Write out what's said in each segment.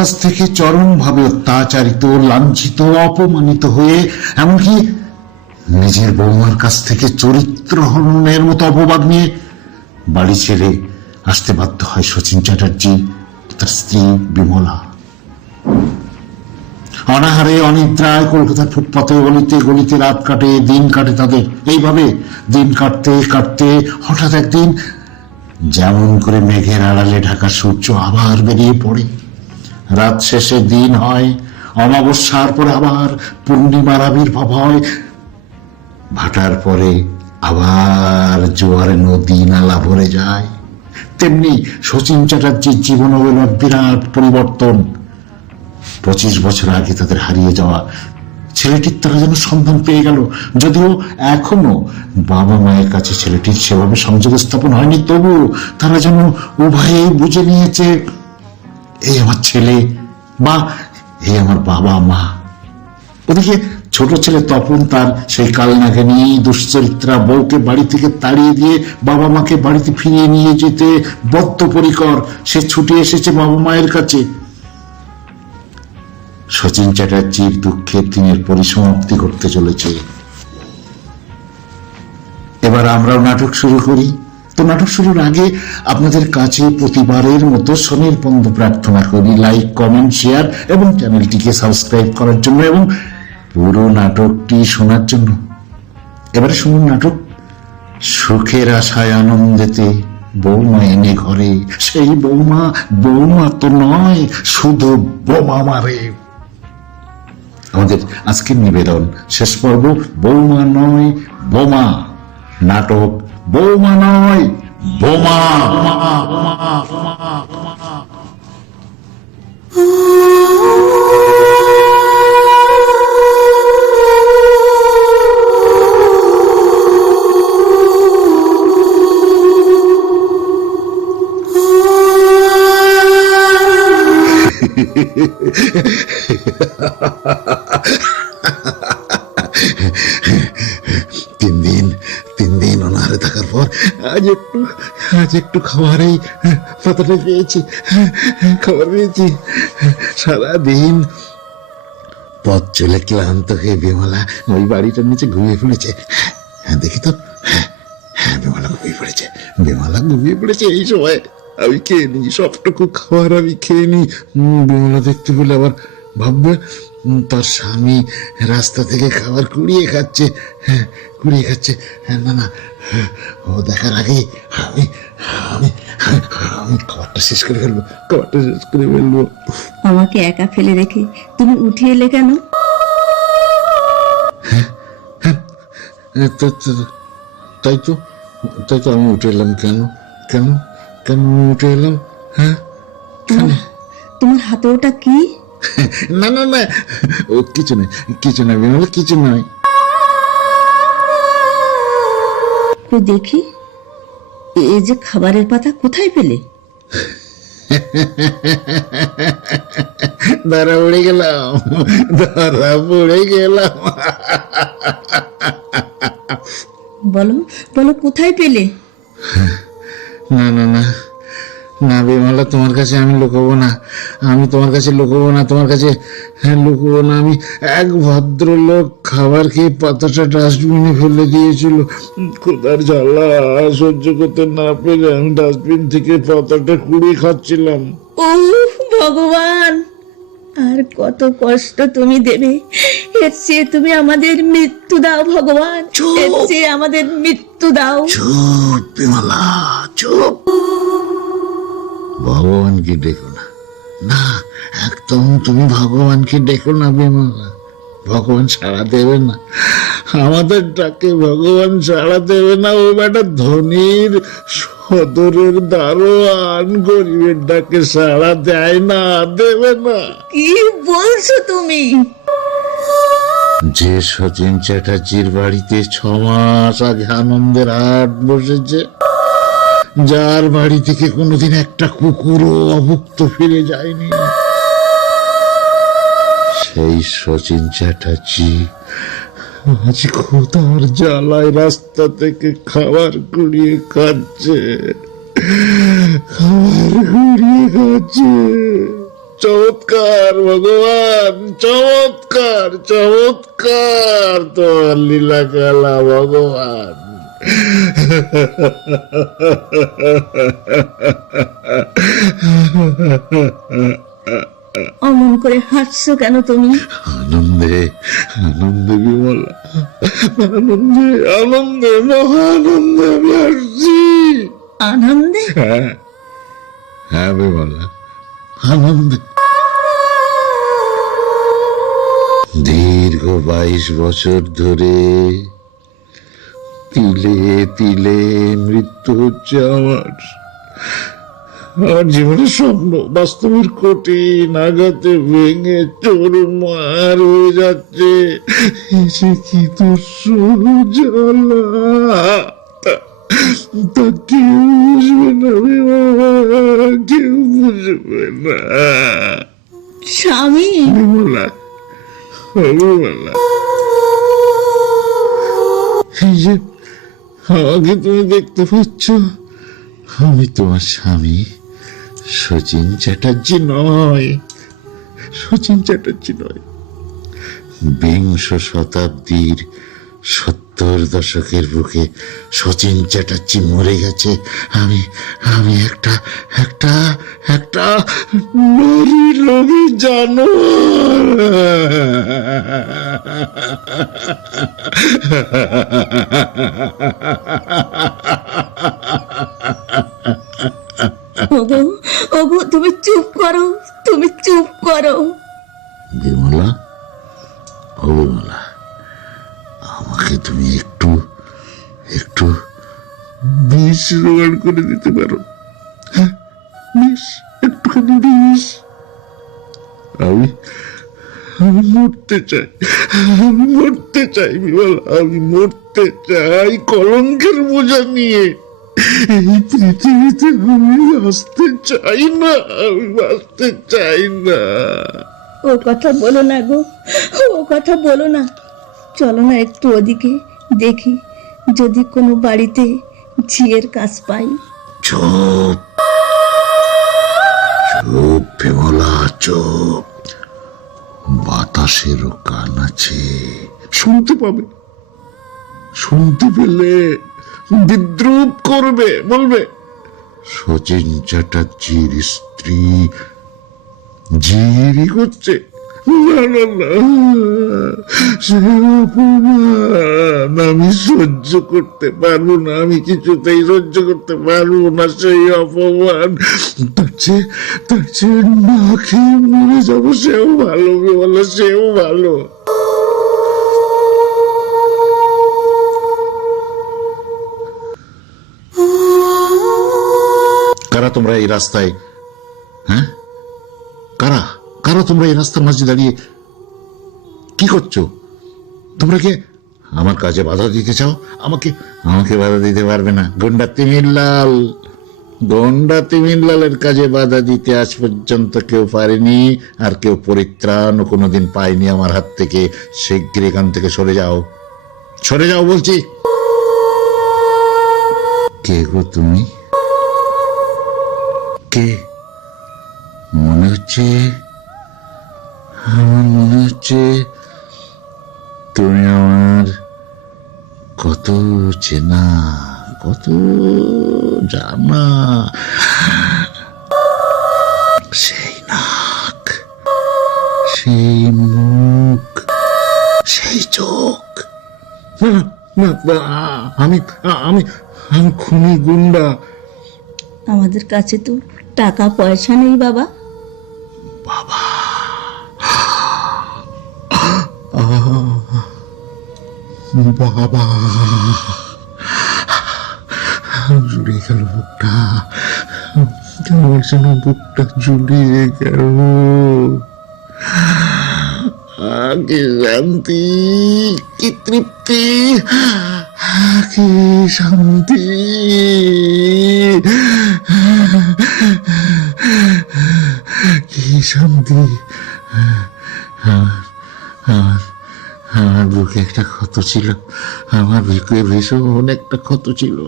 কাছ থেকে চরমভাবে অত্যাচারিত, লাঞ্ছিত, অপমানিত হয়ে, এমনকি নিজের বৌমার কাছ থেকে চরিত্র হননের মতো অপবাদ নিয়ে বাড়ি ছেড়ে আসতে বাধ্য হয় শচীন চ্যাটার্জি, তার স্ত্রী বিমলা। অনাহারে অনিদ্রায় কলকাতার ফুটপাতে গলিতে গলিতে রাত কাটে, দিন কাটে তাদের। এইভাবে দিন কাটতে কাটতে হঠাৎ একদিন যেমন করে মেঘের আড়ালে ঢাকা সূর্য আবার বেরিয়ে পড়ে। রাত শেষে দিন হয়, অমাবস্যার পরে আবার পূর্ণিমার আবির্ভাব হয়, ভাটার পরে আবার জোয়ারে নদী নালা ভরে যায়। তেমনি শচীন চ্যাটার্জির জীবন হল বিরাট পরিবর্তন। 25 বছর আগে তাদের হারিয়ে যাওয়া ছেলেটির তারা যেন সন্ধান পেয়ে গেল। যদিও এখনো বাবা মায়ের কাছে ছেলেটির সেভাবে সংযোগ স্থাপন হয়নি, তবু তারা যেন উভয়েই বুঝে নিয়েছে এই আমার ছেলে বা এই আমার বাবা মা। ওদিকে ছোট ছেলে তপন তার সেই কালনাগিনী দুশ্চরিত্রা বউকে বাড়ি থেকে তাড়িয়ে দিয়ে বাবা মাকে বাড়িতে ফিরিয়ে নিয়ে যেতে বদ্ধপরিকর। সে ছুটে এসেছে বাবা মায়ের কাছে। শচীন চ্যাটার্জির দুঃখের দিনের পরিসমাপ্তি ঘটতে চলেছে। এবার আমরাও নাটক শুরু করি। তো নাটক শুরুর আগে আপনাদের কাছে প্রতিবারের মতো সনির্বন্ধ প্রার্থনা করি, লাইক, কমেন্ট, শেয়ার এবং চ্যানেলটিকে সাবস্ক্রাইব করার জন্য এবং পুরো নাটকটি শোনার জন্য। এবারে শুনুন নাটক সুখের আশায় আনন্দেতে বৌমা এনে ঘরে। সেই বৌমা বৌমা তো নয়, শুধু বোমা মারে। আমাদের আজকের নিবেদন, শেষ পর্ব, বৌমা নয় বোমা। নাটক বৌমা নয় বোমা। তিন দিন অনাহারে থাকার পর আজ একটু খাবারেই পাতাটা পেয়েছি, খাবার পেয়েছি। সারাদিন পথ চলে ক্লান্ত হয়ে বিমলা ওই বাড়িটার নিচে ঘুমিয়ে পড়েছে। দেখি তো, বিমলা ঘুমিয়ে পড়েছে। এই সময় আমি খেয়ে নি, সবটুকু খাবার আমি খেয়ে নি। বিমলা দেখতে পেলে আবার ভাববে তার স্বামী রাস্তা থেকে খাবার কুড়িয়ে খাচ্ছে। না, ও দেখার আগে আমি খাবারটা শেষ করে ফেলবো। আমাকে একা ফেলে রেখে তুমি উঠে এলে কেন? তাই তো আমি উঠে এলাম। কেন উঠে এলাম? তোমার হাতে ওটা কি? না, ও কিছু নয় বিমলা, কিছু নয়। দেখি, এই যে খাবারের পাতা কোথায় পেলে? ধরা পড়ে গেলাম। বলো কোথায় পেলে? না বিমলা, তোমার কাছে আমি লুকোবো না। তোমার কাছে লুকোবো না। আমি এক ভদ্রলোক খাবার খেয়ে পাতাটা ডাস্টবিনে ফেলে দিয়েছিল। খোদার জ্বালা সহ্য করতে না পেরে আমি ডাস্টবিন থেকে পাতাটা কুড়িয়ে খাচ্ছিলাম। ও ভগবান, আর কত কষ্ট তুমি দেবে? এর চেয়ে তুমি আমাদের মৃত্যু দাও ভগবান, এর চেয়ে আমাদের মৃত্যু দাও। চুপ বিমলা, চুপ। ভগবানকে ডেকো না, একদম তুমি ভগবানকে ডেকো না বিমলা। ভগবান সাড়া দেবে না, আমাদের ডাকে ভগবান সাড়া দেবে না। ও বেটা ধনীর সদরের দারোয়ান, গরিবের ডাকে সাড়া দেয় না, দেবে না। কি বলছো তুমি? যে শচীন চ্যাটার্জির বাড়িতে 6 মাস আগে আনন্দের হাট বসেছে, যার বাড়ি থেকে কোনোদিন একটা কুকুরও অভুক্ত ফিরে যায়নি, সেই শচীন চ্যাটার্জি আজ খোদার জ্বালায় রাস্তা থেকে খাবার কুড়িয়ে খাচ্ছে। চমৎকার ভগবান, চমৎকার চমৎকার তোমার লীলা খেলা ভগবান। অমন করে হাসছো কেন তুমি? আনন্দে আনন্দে বিমলা, আনন্দে আনন্দে মহানন্দে আমি আসছি। আনন্দে? হ্যাঁ হ্যাঁ বিমলা, আনন্দে। দীর্ঘ 22 বছর ধরে তিলে তিলে মৃত্যু হচ্ছে আমার। আমার জীবনের স্বপ্ন বাস্তবের কঠিন আঘাতে ভেঙে চুরমার হয়ে যাচ্ছে। এসে কি দস্যু জ্বালা, তা কেউ বুঝবে না বিমলা, কেউ বুঝবে না। স্বামী? বিমলা, বিমলা, এই যে আমাকে তুমি দেখতে পাচ্ছ, আমি তোমার স্বামী শচীন চ্যাটার্জি নয়, শচীন চ্যাটার্জি নয়। বিংশ শতাব্দীর 70 দশকের বুকে শচীন চ্যাটার্জি মরে গেছে। আমি আমি একটা একটা একটা নরি লোভী ওগো, ওগো, তুমি চুপ করো, তুমি চুপ করো। বিমলা, ও বিমলা, আমাকে তুমি একটু একটু বিষ জোগাড় করে দিতে পারো? হ্যাঁ, বিষ, একটুখানি বিষ। আমি আমি মরতে চাই, আমি মরতে চাই বিমলা, আমি মরতে চাই কলঙ্কের বোঝা নিয়ে। এই পৃথিবীতে আমি বাঁচতে চাই না, আমি বাঁচতে চাই না। ও কথা বলো না গো, ও কথা বলো না। চলো না একটু ওদিকে দেখি, যদি কোনো বাড়িতে ঝিয়ের কাজ পাই। চুপ চুপ বিমলা, চুপ। বাতাসেরও কান আছে, শুনতে পাবে। শুনতে পেলে বিদ্রুপ করবে, বলবে শচীন চ্যাটার্জির স্ত্রী জিরি করছে। না না না, সে অপমান আমি সহ্য করতে পারবো না, আমি কিছুতেই সহ্য করতে পারবো না সেই অপমান। তার চেয়ে না খেয়ে মরে যাবো, সেও ভালো বলে, সেও ভালো। কারা তোমরা এই রাস্তায়? হ্যাঁ, কারা কারা তোমরা এই রাস্তার মাঝে দাঁড়িয়ে কি করছো? তোমরা কে? আমার কাজে বাধা দিতে চাও? আমাকে আমাকে বাধা দিতে পারবে না। গন্ডা তিমিরলাল, গন্ডা তিমিরলালের কাজে বাধা দিতে আজ পর্যন্ত কেউ পারেনি, আর কেউ পরিত্রাণ কোনোদিন পায়নি আমার হাত থেকে। শীঘ্র এখান থেকে সরে যাও, সরে যাও বলছি। কে গো তুমি? কে? মনে হচ্ছে, আমার মনে হচ্ছে তুমি আমার কত চেনা, কত জানা। সেই নাক, সেই মুখ, সেই চোখ। না, না, আমি আমি আমি খুনি, গুন্ডা। আমাদের কাছে তো টাকা পয়সা নেই বাবা। বাবা, বাবা, জুড়িয়ে গেল বুকটা, কেমন যেন বুকটা জুড়িয়ে গেল। কি শান্তি, কি তৃপ্তি, কি শান্তি। কি শান্তি। আমার বুকে একটা ক্ষত ছিল, আমার বুকে ভীষণ একটা ক্ষত ছিল।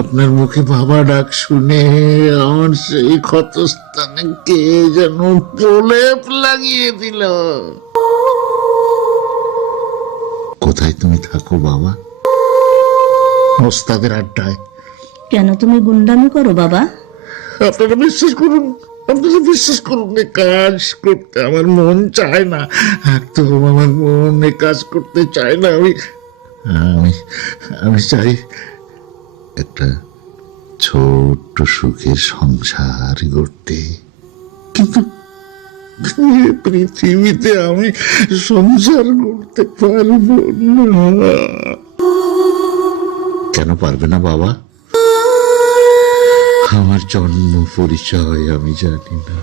আপনার মুখে বাবা ডাক শুনে আমার সেই ক্ষতস্থানে কে যেন প্রলেপ লাগিয়ে দিল। কোথায় তুমি থাকো বাবা? ওস্তাদের আড্ডায়। কেন তুমি গুন্ডামি করো বাবা? আপনারা বিশ্বাস করুন, আপনারা বিশ্বাস করুন, এ কাজ করতে আমার মন চায় না, একদম আমার মন এ কাজ করতে চায় না। আমি আমি আমি চাই একটা ছোট্ট সুখের সংসার গড়তে, কিন্তু এ পৃথিবীতে আমি সংসার করতে পারবো না। কেন পারবে না বাবা? আমার জন্ম পরিচয় আমি জানি না,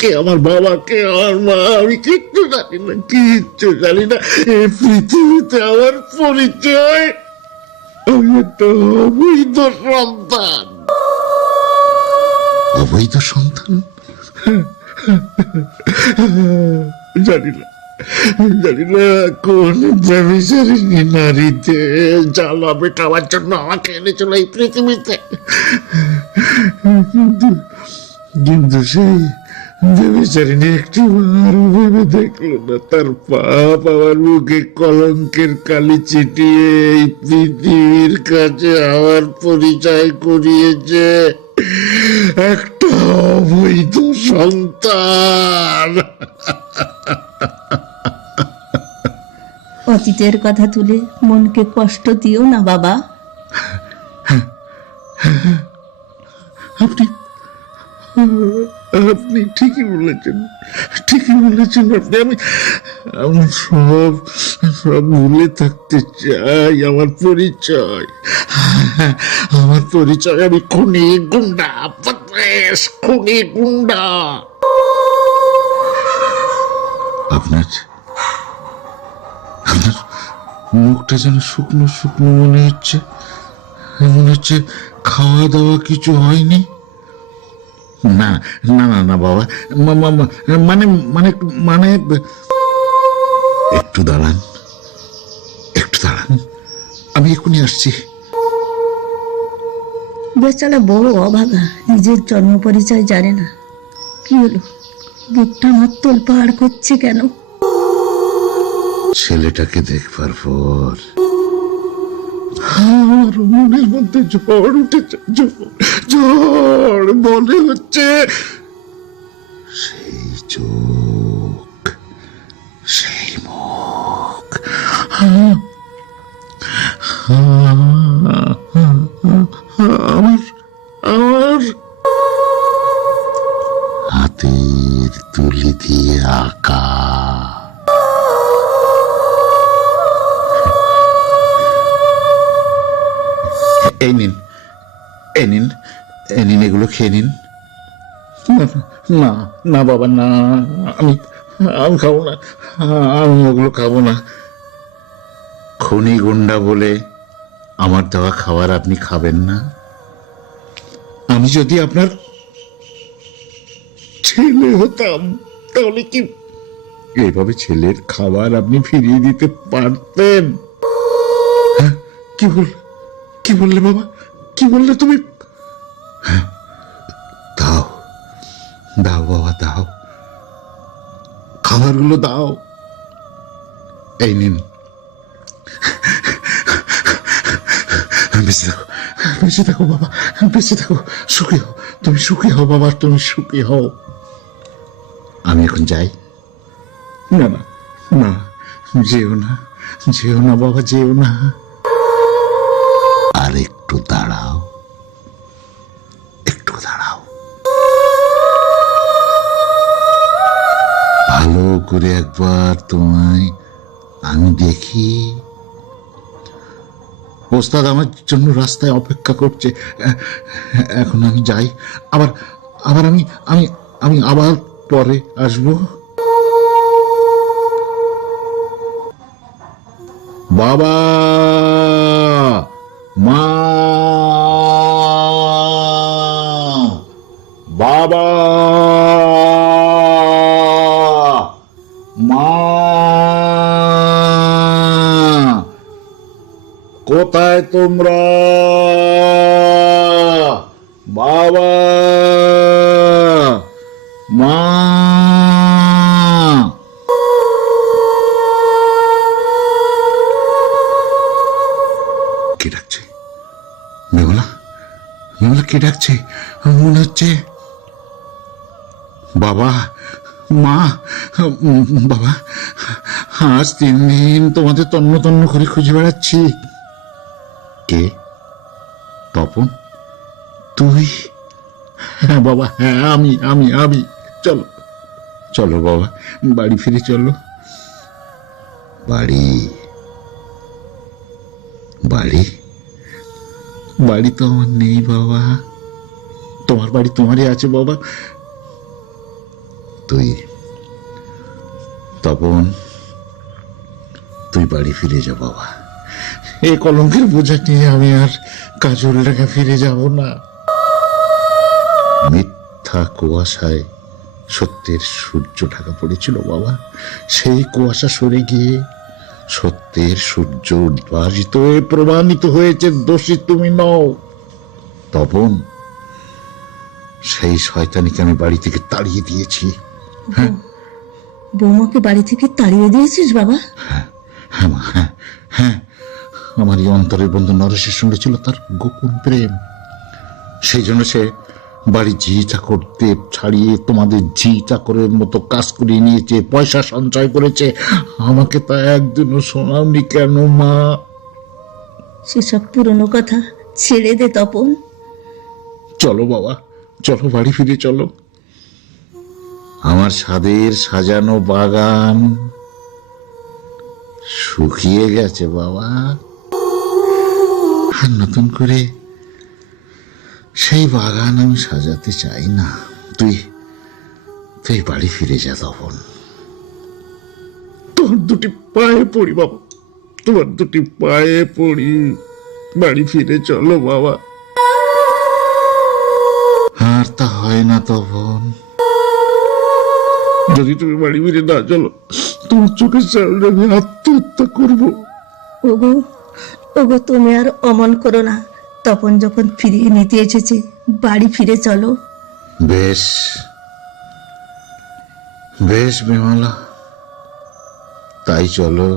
কে আমার বাবা কে আমার মা আমি কিচ্ছু জানি না, কিচ্ছু জানি না। এই পৃথিবীতে আমার পরিচয় আমি একটা অবৈধ সন্তান। অবৈধ সন্তান? জানি না, জানি না কোন ব্যভিচারিণী নারীতে জ্বালা মেটাবার জন্য আমাকে এনেছিল এই পৃথিবীতে, কিন্তু কিন্তু সেই ব্যভিচারিণী একটি বারও ভেবে দেখলো না তার পাপ আমার মুখে কলঙ্কের কালি চিটিয়ে এই পৃথিবীর কাছে আমার পরিচয় করিয়েছে একটা অবৈধ সন্তান। অতীতের কথা তুলে মনকে কষ্ট দিও না বাবা। আপনি আপনি ঠিকই বলেছেন, ঠিকই বলেছেন আপনি। আমি সব সব ভুলে থাকতে চাই। আমার পরিচয়, আমার পরিচয় আমি খুনি গুন্ডা, বদমাশ খুনি গুন্ডা। আপনার আপনার মুখটা যেন শুকনো শুকনো মনে হচ্ছে, মনে হচ্ছে খাওয়া দাওয়া কিছু হয়নি। না না না না বাবা, মানে মানে মানে একটু দাঁড়ান, একটু দাঁড়ান, আমি এক্ষুনি আসছি। বেচারা বড় অভাগা, নিজের জন্ম পরিচয় জানে না। কি হলো, বুকটা আমার তোলপাড় করছে কেন? ছেলেটাকে দেখবার পর আমার মনের মধ্যে ঝড় উঠেছে, ঝড়। মনে হচ্ছে সেই চোখ, সেই মুখ, আমার আমার হাতের তুলি দিয়ে আঁকা। এই নিন, এই নিন, এই নিন, এগুলো খেয়ে নিন। না না বাবা না, আমি আমি খাবো না, আমি ওগুলো খাবো না। খনি গুন্ডা বলে আমার দেওয়া খাবার আপনি খাবেন না? আমি যদি আপনার ছেলে হতাম তাহলে কি এইভাবে ছেলের খাবার আপনি ফিরিয়ে দিতে পারতেন? হ্যাঁ, কি বললে বাবা, কি বললে তুমি? দাও দাও বাবা, দাও, খাবারগুলো দাও। এই নিন, বেঁচে থাকো, বেঁচে থাকো বাবা, বেঁচে থাকো, সুখী হও, তুমি সুখী হও বাবা, তুমি সুখী হও। আমি এখন যাই। না না না, যেও না, যেও না বাবা, যেও না। আর একটু দাঁড়াও, একটু দাঁড়াও, ভালো করে একবার তোমায় আমি দেখি। ওস্তাদ আমার জন্য রাস্তায় অপেক্ষা করছে, এখন আমি যাই। আবার আবার আমি আমি আমি আবার পরে আসবো। বাবা, মা, বাবা, মা, কোথায় তোমরা? বাবা, মা। কে ডাকছে? মেঘলা, মেঘলা কে ডাকছে? মনে হচ্ছে বাবা, মা। বাবা, আজ 3 দিন তোমাদের তন্ন তন্ন করে খুঁজে বেড়াচ্ছি। কে? তপন, তুই? হ্যাঁ বাবা, হ্যাঁ আমি আমি আমি চলো, চলো বাবা, বাড়ি ফিরে চলো। বাড়ি? বাড়ি? বাড়ি তো আমার নেই বাবা। তোমার বাড়ি তোমারই আছে বাবা। তুই, তপন, তুই বাড়ি ফিরে যা বাবা। এই কলঙ্কের বোঝা নিয়ে আমি আর কাজল রেখে ফিরে যাব না। মিথ্যা কুয়াশায় সত্যের সূর্য ঢাকা পড়েছিল বাবা। সেই কুয়াশা সরে গিয়ে সত্যের সূর্য উদ্ভাসিত হয়ে প্রমাণিত হয়েছে দোষী তুমি নও তপন। সেই শয়তানিকে আমি বাড়ি থেকে তাড়িয়ে দিয়েছি। হ্যাঁ, বৌমাকে বাড়ি থেকে তাড়িয়ে দিয়েছিস বাবা? হ্যাঁ মা, হ্যাঁ হ্যাঁ। আমার এই অন্তরের বন্ধু নরেশের সঙ্গে ছিল তার গোপন প্রেম। সেই জন্য সে বাড়ি ঝি চাকরতে ছাড়িয়ে তোমাদের ঝি চাকরের মতো কাজ করিয়ে নিয়েছে, পয়সা সঞ্চয় করেছে। আমাকে তা একদিনও শোনাওনি কেন মা? সেসব পুরনো কথা ছেড়ে দে তপন। চলো বাবা, চলো বাড়ি ফিরে চলো। আমার সাদের সাজানো বাগান শুকিয়ে গেছে বাবা। আর নতুন করে সেই বাগান আমি সাজাতে চাই না। তুই তুই বাড়ি ফিরে যা তপন। তোমার দুটি পায়ে পড়ি বাবা, তোমার দুটি পায়ে পড়ি, বাড়ি ফিরে চলো বাবা। আর তা হয় না তপন। যদি তুমি বাড়ি ফিরে না চলো, তোমার চোখের সামনে আমি আত্মহত্যা করবো। ওগো, ওগো, তুমি আর অমন করো না। তপন যখন ফিরিয়ে নিতে এসেছে, বাড়ি ফিরে চলো। বেশ বেশ বিমলা, তাই চলো।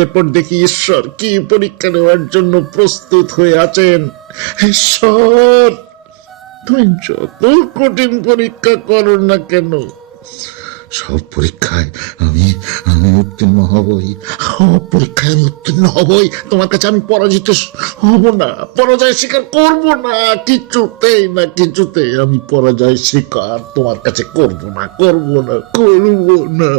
এরপর দেখি ঈশ্বর কি পরীক্ষা নেওয়ার জন্য প্রস্তুত হয়ে আছেন। ঈশ্বর, তুমি যত কঠিন পরীক্ষা করো না কেন, সব পরীক্ষায় আমি আমি উত্তীর্ণ হবই। সব পরীক্ষায় আমি উত্তীর্ণ হবই। তোমার কাছে আমি পরাজিত হব না, পরাজয় স্বীকার করব না। কিছুতেই না, কিছুতেই আমি পরাজয় স্বীকার তোমার কাছে করব না, করব না, করব না।